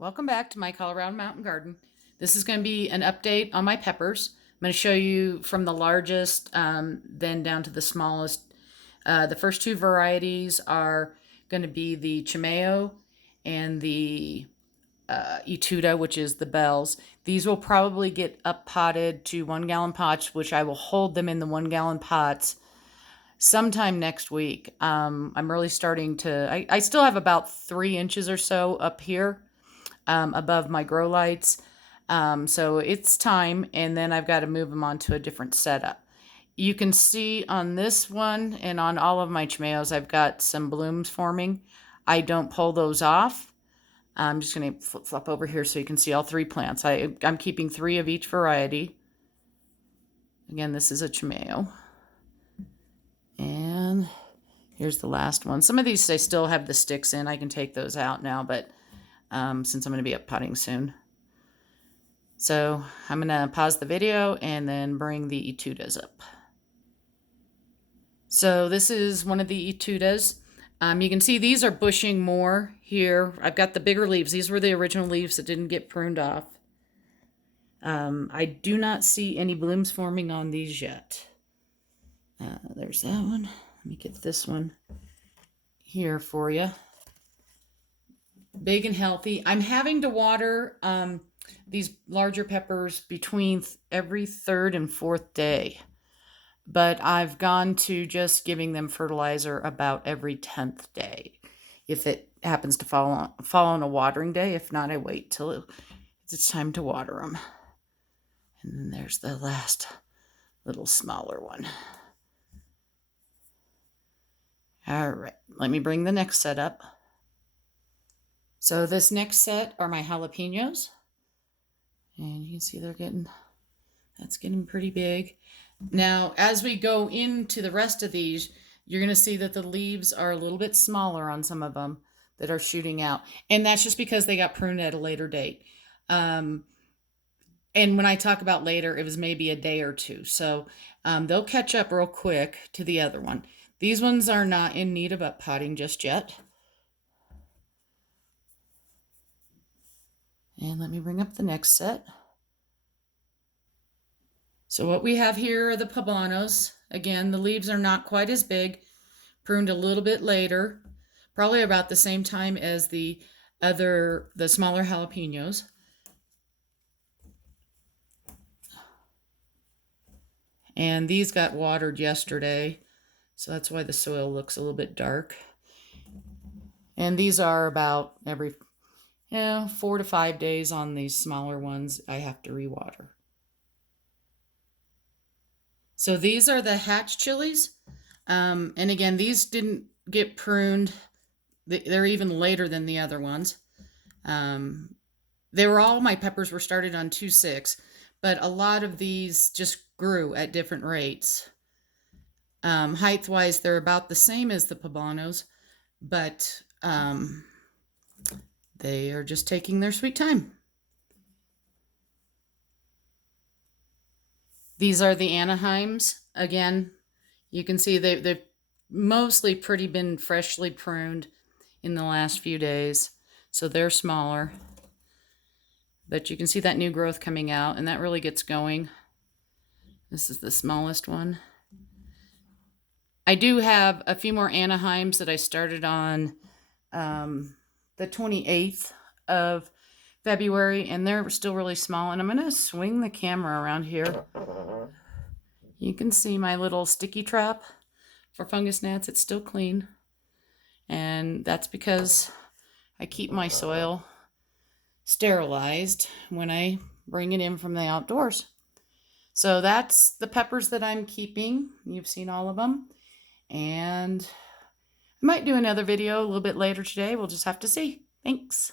Welcome back to my Colorado Mountain Garden. This is going to be an update on my peppers. I'm going to show you from the largest, then down to the smallest. The first two varieties are going to be the Chimeo and the Etuda, which is the bells. These will probably get up potted to 1 gallon pots, which I will hold them in the 1 gallon pots sometime next week. I'm really starting to, I still have about 3 inches or so up here above my grow lights. So it's time, and then I've got to move them onto a different setup. You can see on this one and on all of my chimeos, I've got some blooms forming. I don't pull those off. I'm just going to flip over here so you can see all 3 plants. I'm keeping 3 of each variety. Again, this is a chimeo. And here's the last one. Some of these I still have the sticks in. I can take those out now, but since I'm going to be up potting soon. So I'm going to pause the video and then bring the Etudas up. So this is one of the Etudas. You can see these are bushing more here. I've got the bigger leaves. These were the original leaves that didn't get pruned off. I do not see any blooms forming on these yet. There's that one. Let me get this one here for you. Big and healthy. I'm having to water these larger peppers between every 3rd and 4th day. But I've gone to just giving them fertilizer about every 10th day. If it happens to fall on a watering day. If not, I wait till it's time to water them. And then there's the last little smaller one. All right, let me bring the next set up. So this next set are my jalapenos. And you can see that's getting pretty big. Now, as we go into the rest of these, you're going to see that the leaves are a little bit smaller on some of them that are shooting out. And that's just because they got pruned at a later date. And when I talk about later, it was maybe a day or 2. So they'll catch up real quick to the other one. These ones are not in need of up potting just yet. And let me bring up the next set. So what we have here are the Pobanos. Again, the leaves are not quite as big, pruned a little bit later, probably about the same time as the smaller jalapenos. And these got watered yesterday, so that's why the soil looks a little bit dark. And these are about every 4 to 5 days on these smaller ones. I have to rewater. So these are the hatch chilies. And again, these didn't get pruned. They're even later than the other ones. My peppers were started on 2.6, but a lot of these just grew at different rates. Height-wise, they're about the same as the Pobanos, but they are just taking their sweet time. These are the Anaheims. Again, you can see they've mostly been freshly pruned in the last few days, so they're smaller. But you can see that new growth coming out, and that really gets going. This is the smallest one. I do have a few more Anaheims that I started on the 28th of February, and they're still really small. And I'm going to swing the camera around here. You can see my little sticky trap for fungus gnats. It's still clean. And that's because I keep my soil sterilized when I bring it in from the outdoors. So that's the peppers that I'm keeping. You've seen all of them. And I might do another video a little bit later today. We'll just have to see. Thanks.